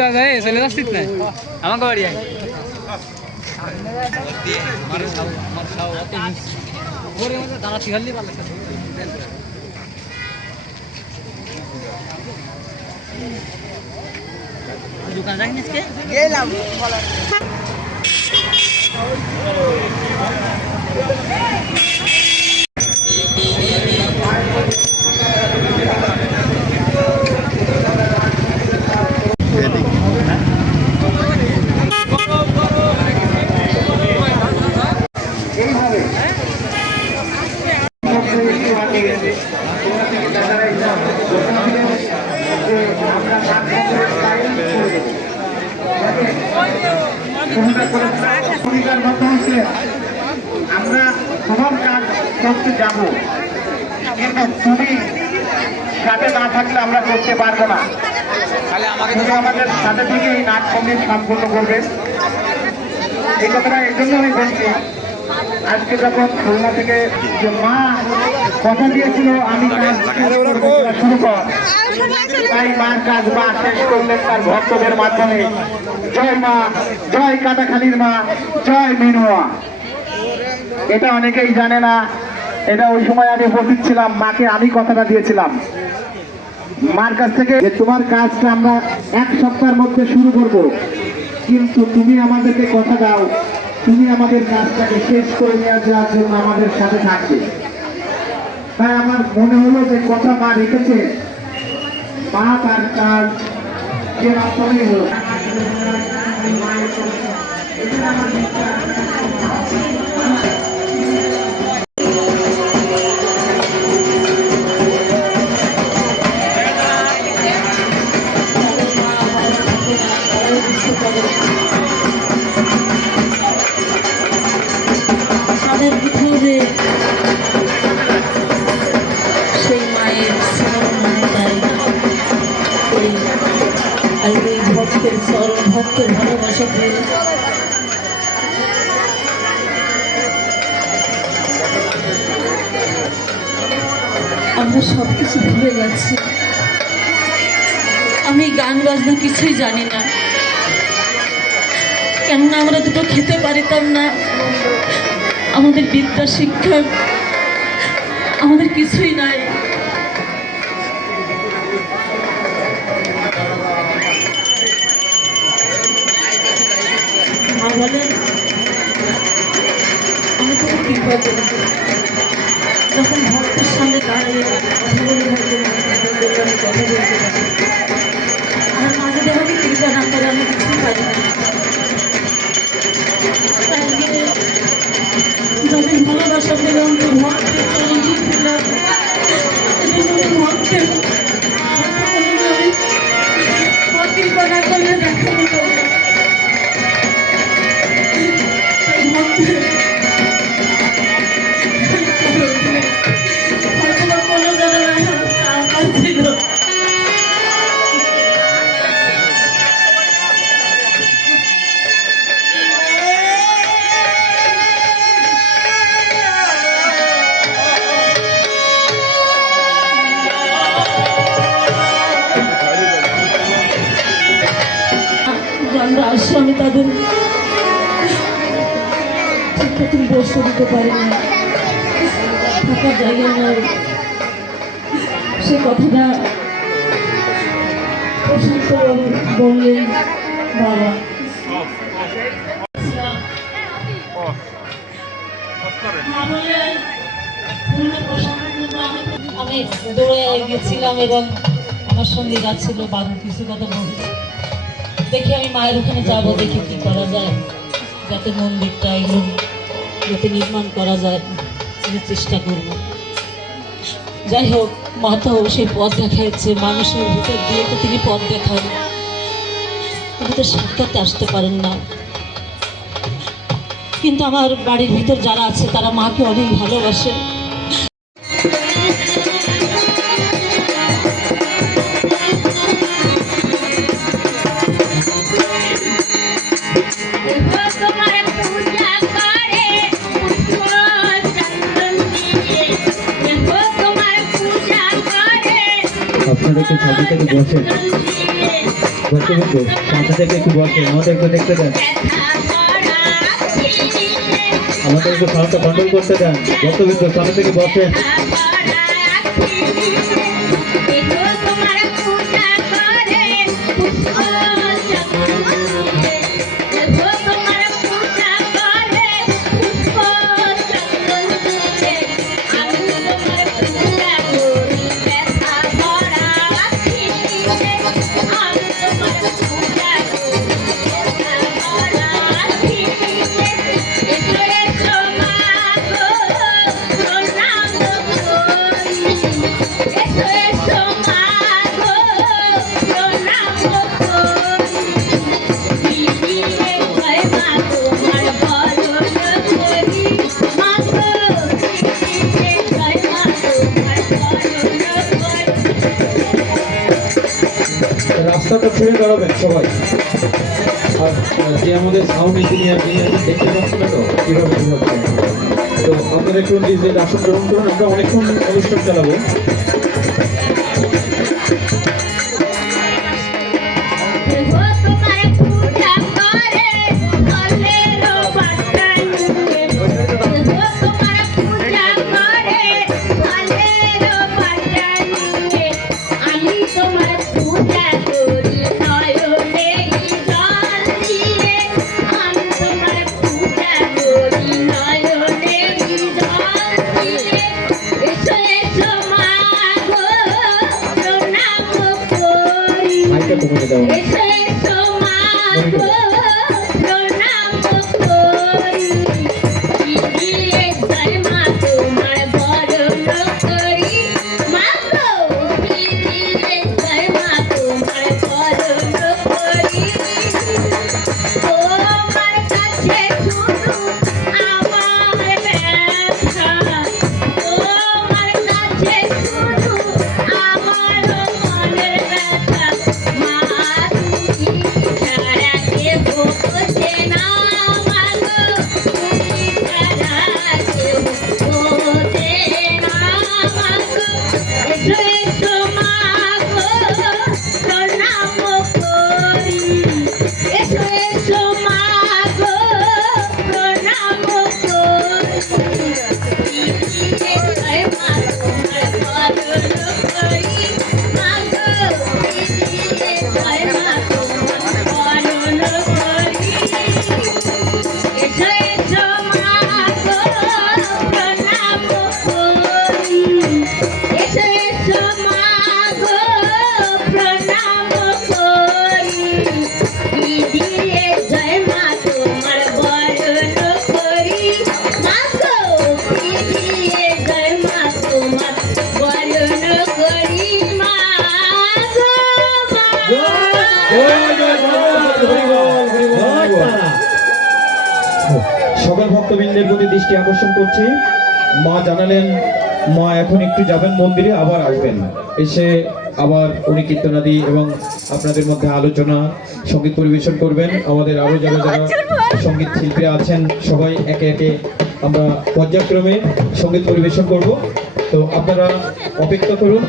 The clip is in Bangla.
দাদা চলে যাচ্ছিস না আমাকে বাড়ি আয় দাঁড়াতে হলি ভালো দোকান রাখি গেলাম আমরা সবার কাজ করতে যাবো, কিন্তু তুমি সাথে না থাকলে আমরা করতে পারবো না। তুমি আমাদের সাথে থেকে এই নাচ সঙ্গীত সম্পূর্ণ করবেন। এই কথাটা এই জন্য আমি বলছি, আজকে যখন খুলনা থেকে যে মা কথা দিয়েছিল আমি শুরু কর, তাই মার কাজ মা শেষ করলেন তার ভক্তদের মাধ্যমে। জয় মা, জয় কাটাখালীর মা, জয় মিনুয়া। এটা অনেকেই জানে না, এটা ওই সময় আমি উপস্থিত ছিলাম, মাকে আমি কথাটা দিয়েছিলাম মার কাছ থেকে যে তোমার কাজটা আমরা 1 সপ্তাহের মধ্যে শুরু করব, কিন্তু তুমি আমাদেরকে কথা দাও তুমি আমাদের কাজটাকে শেষ করে নিয়ে যাওয়ার জন্য আমাদের সাথে থাকবে। তাই আমার মনে হলো যে কথা মা রেখেছে, মা তার কাজ যে মাধ্যমে হলো তাদের ভিতরে সেই মায়ের স্মরণতায় এই ভক্তের স্মরণ, ভক্তের ভালোবাসা পেয়ে আমরা সব কিছু ভুলে গেছি। আমি গান বাজনা কিছুই জানি না, কেননা আমরা দুটো খেতে পারিতাম না। আমাদের বিদ্যা শিক্ষা আমাদের কিছুই নাই। মা বলেন আমি তো কৃপা করি, যখন ভক্তের সঙ্গে দাঁড়িয়ে কথা বলে থাকতে আমি কথা বলতে পারি। আর মা যদি আমাকে কৃপা না করে আমি কিছুই পারি না। যাদের ভালোবাসা পেলাম, ভক্তের চরণ পেলাম, ভক্তের কৃপা না করলে দেখানো যাবে না। হয়তো বা কোনো জায়গায় ছিল আসছে, আমি তাদের ঠিক বসে দিতে পারি না, থাকার জায়গা নয়। সে কথাটা প্রশান্ত বললেন বাবা। আমি দৌড়ে গেছিলাম এবং আমার সঙ্গে যাচ্ছিল বাবু, কিছু কথা বলছে। দেখি আমি মায়ের ওখানে যাবো, দেখি কি করা যায়, যাতে মন্দিরটা এগুলো যাতে নির্মাণ করা যায় আমি চেষ্টা করব। যাই হোক, মা তো সেই পথ দেখাচ্ছে, মানুষের ভিতর দিয়ে তো তিনি পথ দেখান, তিনি তো সাক্ষাৎ আসতে পারেন না। কিন্তু আমার বাড়ির ভিতর যারা আছে তারা মাকে অনেক ভালোবাসে। আপনারা একটু সাথে থেকে বসেন, সাথে থেকে একটু বসেন, আমাদের একটু দেখতে দেন, আমাদের একটু সাউন্ডটা কন্ট্রোল করতে দেন। ভক্তবৃন্দ সামনে থেকে বসেন। রাস্তাটা ছেড়ে দাঁড়াবেন সবাই। আর যে আমাদের সাউন্ড ইঞ্জিনিয়ার যিনি দেখতে পাচ্ছেন না তো কীভাবে তো আপনারা একটু নিজের আসন গ্রহণ করুন, আমরা অনেকক্ষণ অনুষ্ঠান চালাবো। কমে দেওয়া সকল ভক্তবৃন্দের প্রতি দৃষ্টি আকর্ষণ করছি। মা জানালেন মা এখন একটু যাবেন মন্দিরে, আবার আসবেন, এসে আবার উনি কীর্তনাদি এবং আপনাদের মধ্যে আলোচনা সঙ্গীত পরিবেশন করবেন। আমাদের আরও যারা যারা সঙ্গীত শিল্পীরা আছেন সবাই একে একে আমরা পর্যায়ক্রমে সঙ্গীত পরিবেশন করব। তো আপনারা অপেক্ষা করুন।